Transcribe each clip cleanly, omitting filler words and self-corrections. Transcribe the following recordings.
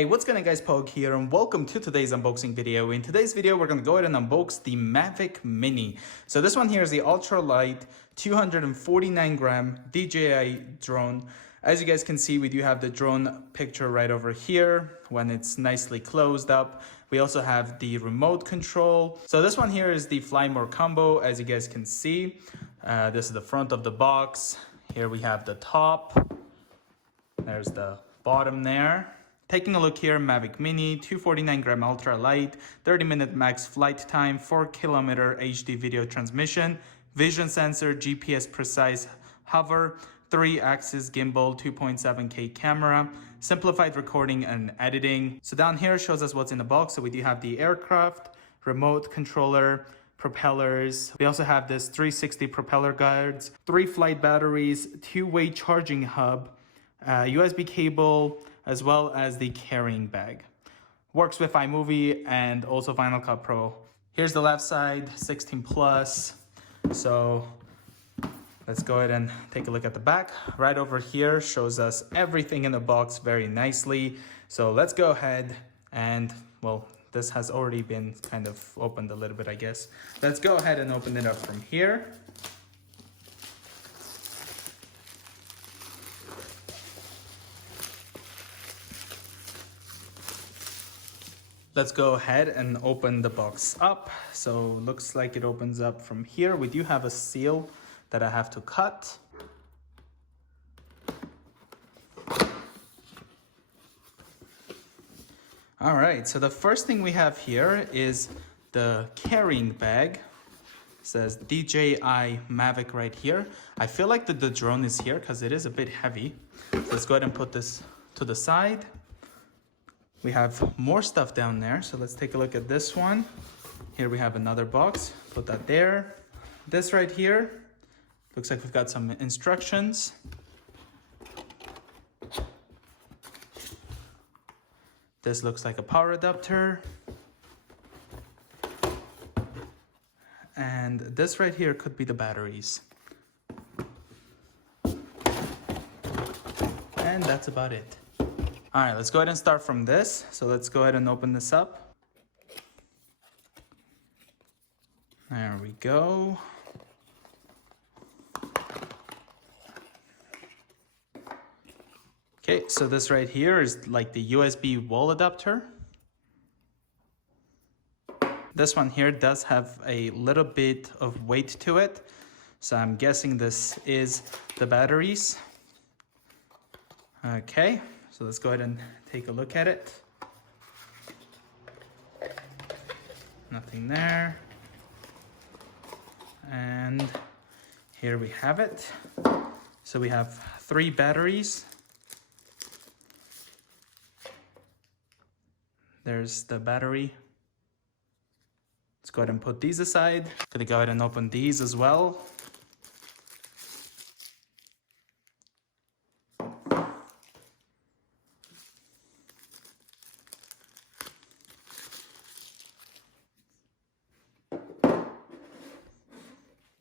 Hey, what's going on guys, Pog here and welcome to today's unboxing video. In today's video, we're going to go ahead and unbox the Mavic Mini. So this one here is the ultra-light 249 gram DJI drone. As you guys can see, we do have the drone picture right over here when it's nicely closed up. We also have the remote control. So this one here is the Fly More combo, as you guys can see. This is the front of the box. Here we have the top. There's the bottom there. Taking a look here, Mavic Mini, 249 gram ultra light, 30-minute max flight time, 4-kilometer HD video transmission, vision sensor, GPS precise hover, 3-axis gimbal, 2.7K camera, simplified recording and editing. So down here shows us what's in the box. So we do have the aircraft, remote controller, propellers. We also have this 360 propeller guards, 3 flight batteries, 2-way charging hub, USB cable, as well as the carrying bag. Works with iMovie and also Final Cut Pro. Here's the left side, 16 plus. So let's go ahead and take a look at the back. Right over here shows us everything in the box very nicely. So let's go ahead and, well, this has already been kind of opened a little bit, I guess. Let's go ahead and open it up from here. Let's go ahead and open the box up. So looks like it opens up from here. We do have a seal that I have to cut. All right, so the first thing we have here is the carrying bag. It says DJI Mavic right here. I feel like the drone is here because it is a bit heavy. So let's go ahead and put this to the side. We have more stuff down there, so let's take a look at this one. Here we have another box, put that there. This right here, looks like we've got some instructions. This looks like a power adapter. And this right here could be the batteries. And that's about it. All right, let's go ahead and start from this. So let's go ahead and open this up. There we go. Okay, so this right here is like the USB wall adapter. This one here does have a little bit of weight to it. So I'm guessing this is the batteries. Okay. So let's go ahead and take a look at it. Nothing there. And here we have it. So we have 3 batteries. There's the battery. Let's go ahead and put these aside. Gonna go ahead and open these as well.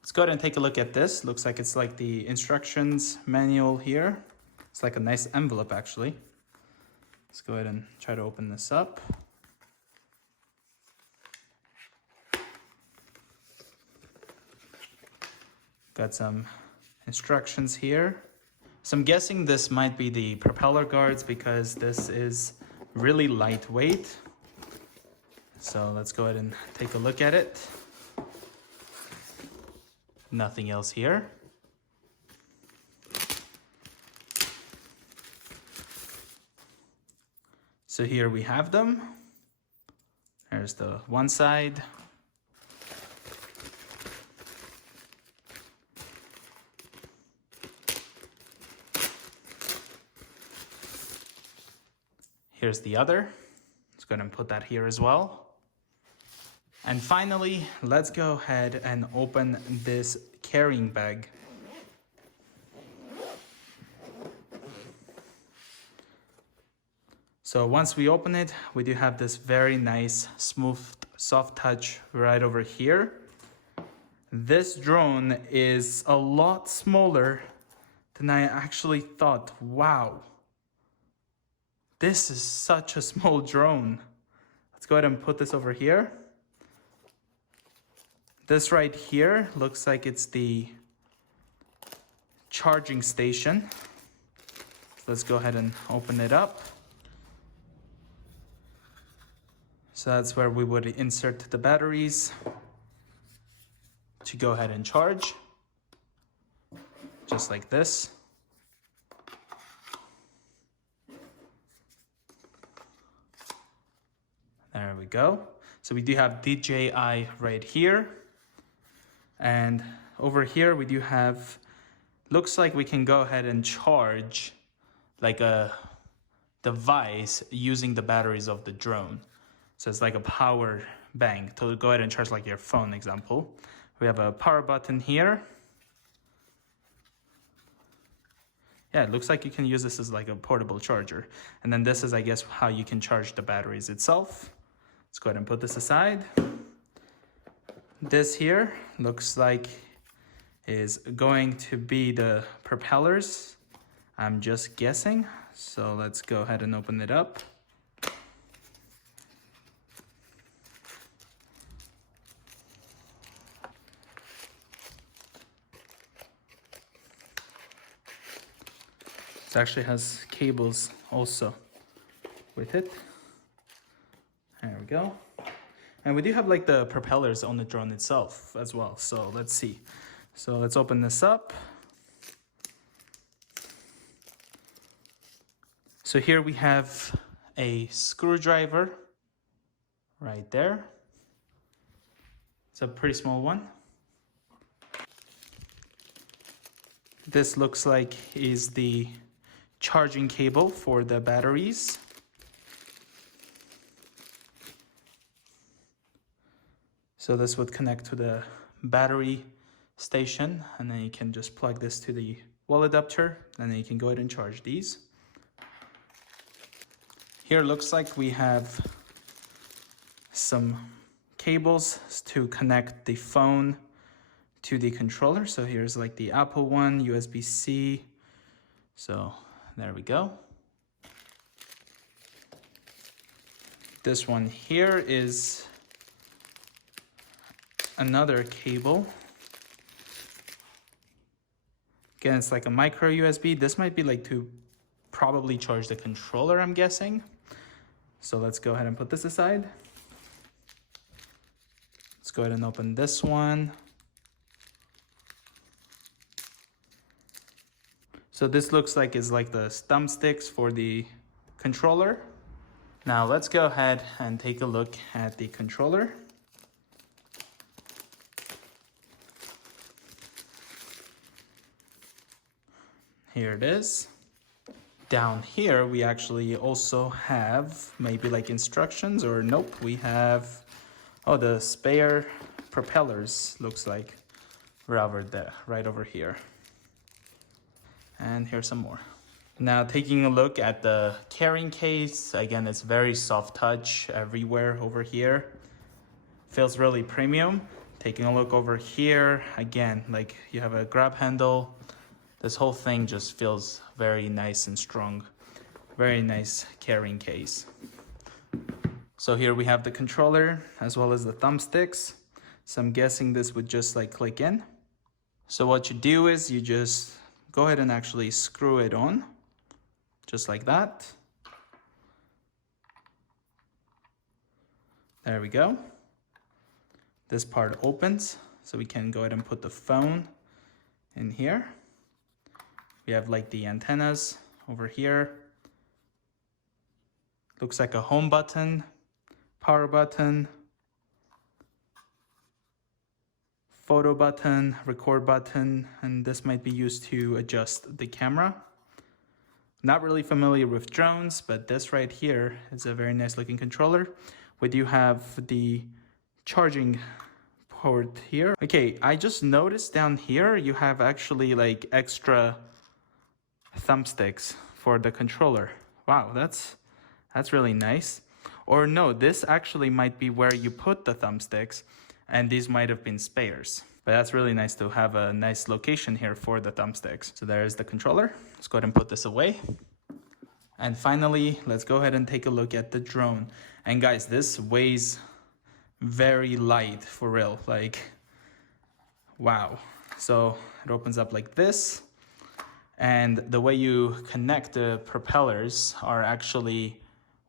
Let's go ahead and take a look at this. Looks like it's like the instructions manual here. It's like a nice envelope actually. Let's go ahead and try to open this up. Got some instructions here. So I'm guessing this might be the propeller guards because this is really lightweight. So let's go ahead and take a look at it. Nothing else here. So here we have them. There's the one side. Here's the other. Let's go ahead and put that here as well. And finally, let's go ahead and open this carrying bag. So once we open it, we do have this very nice, smooth, soft touch right over here. This drone is a lot smaller than I actually thought. Wow. This is such a small drone. Let's go ahead and put this over here. This right here looks like it's the charging station. Let's go ahead and open it up. So that's where we would insert the batteries to go ahead and charge, just like this. There we go. So we do have DJI right here. And over here we do have, looks like we can go ahead and charge like a device using the batteries of the drone. So it's like a power bank to go ahead and charge like your phone example. We have a power button here. Yeah, it looks like you can use this as like a portable charger. And then this is, I guess, how you can charge the batteries itself. Let's go ahead and put this aside. This here looks like is going to be the propellers. I'm just guessing. So let's go ahead and open it up. It actually has cables also with it. There we go. And we do have like the propellers on the drone itself as well. So let's see. So let's open this up. So here we have a screwdriver right there. It's a pretty small one. This looks like is the charging cable for the batteries. So this would connect to the battery station, and then you can just plug this to the wall adapter, and then you can go ahead and charge these. Here looks like we have some cables to connect the phone to the controller. So here's like the Apple one, USB-C. So there we go. This one here is another cable. Again, it's like a micro USB. This might be like to probably charge the controller, I'm guessing. So let's go ahead and put this aside. Let's go ahead and open this one. So this looks like is like the thumbsticks for the controller. Now let's go ahead and take a look at the controller. Here it is. Down here, we actually also have maybe like instructions, or nope, we have, oh, the spare propellers looks like right over here. And here's some more. Now taking a look at the carrying case, again, it's very soft touch everywhere over here. Feels really premium. Taking a look over here, again, like you have a grab handle. This whole thing just feels very nice and strong. Very nice carrying case. So here we have the controller as well as the thumbsticks. So I'm guessing this would just like click in. So what you do is you just go ahead and actually screw it on, just like that. There we go. This part opens, so we can go ahead and put the phone in here. We have like the antennas over here. Looks like a home button, power button, photo button, record button, and this might be used to adjust the camera. Not really familiar with drones, but this right here is a very nice looking controller. We do have the charging port here. Okay, I just noticed down here you have actually like extra thumbsticks for the controller. Wow, that's really nice. Or no, this actually might be where you put the thumbsticks, and these might have been spares. But that's really nice to have a nice location here for the thumbsticks. So there's the controller. Let's go ahead and put this away. And finally, let's go ahead and take a look at the drone. And guys, this weighs very light for real, like, wow. So it opens up like this. And the way you connect the propellers are actually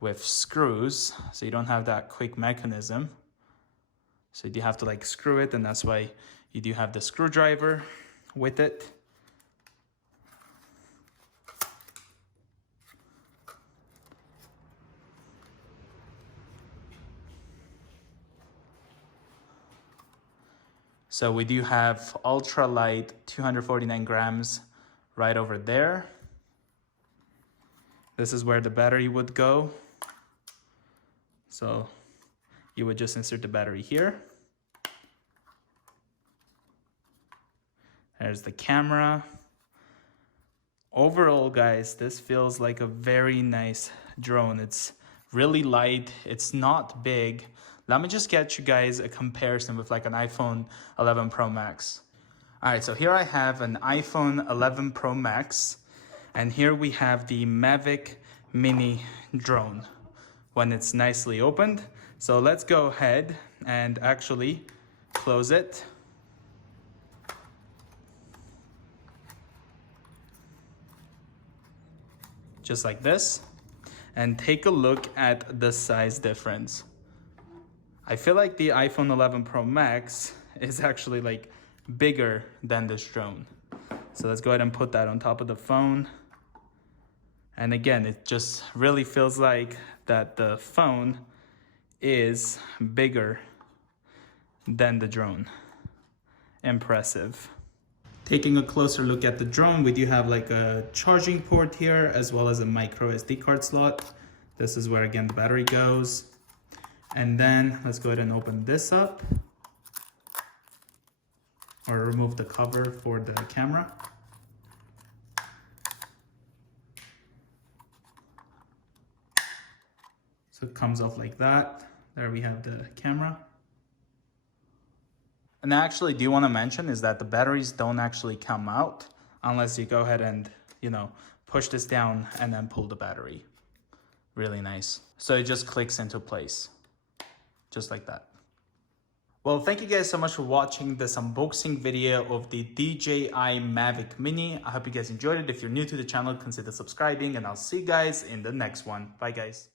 with screws. So you don't have that quick mechanism. So you have to like screw it, and that's why you do have the screwdriver with it. So we do have ultra light 249 grams right over there. This is where the battery would go. So you would just insert the battery here. There's the camera. Overall, guys, this feels like a very nice drone. It's really light. It's not big. Let me just get you guys a comparison with like an iPhone 11 Pro Max. All right, so here I have an iPhone 11 Pro Max, and here we have the Mavic Mini drone when it's nicely opened. So let's go ahead and actually close it. Just like this, and take a look at the size difference. I feel like the iPhone 11 Pro Max is actually like bigger than this drone. So let's go ahead and put that on top of the phone. And again, it just really feels like that the phone is bigger than the drone. Impressive. Taking a closer look at the drone, we do have like a charging port here as well as a micro SD card slot. This is where again the battery goes. And then let's go ahead and open this up, or remove the cover for the camera. So it comes off like that. There we have the camera. And I actually do want to mention is that the batteries don't actually come out unless you go ahead and, you know, push this down and then pull the battery. Really nice. So it just clicks into place, just like that. Well, thank you guys so much for watching this unboxing video of the DJI Mavic Mini. I hope you guys enjoyed it. If you're new to the channel, consider subscribing, and I'll see you guys in the next one. Bye guys.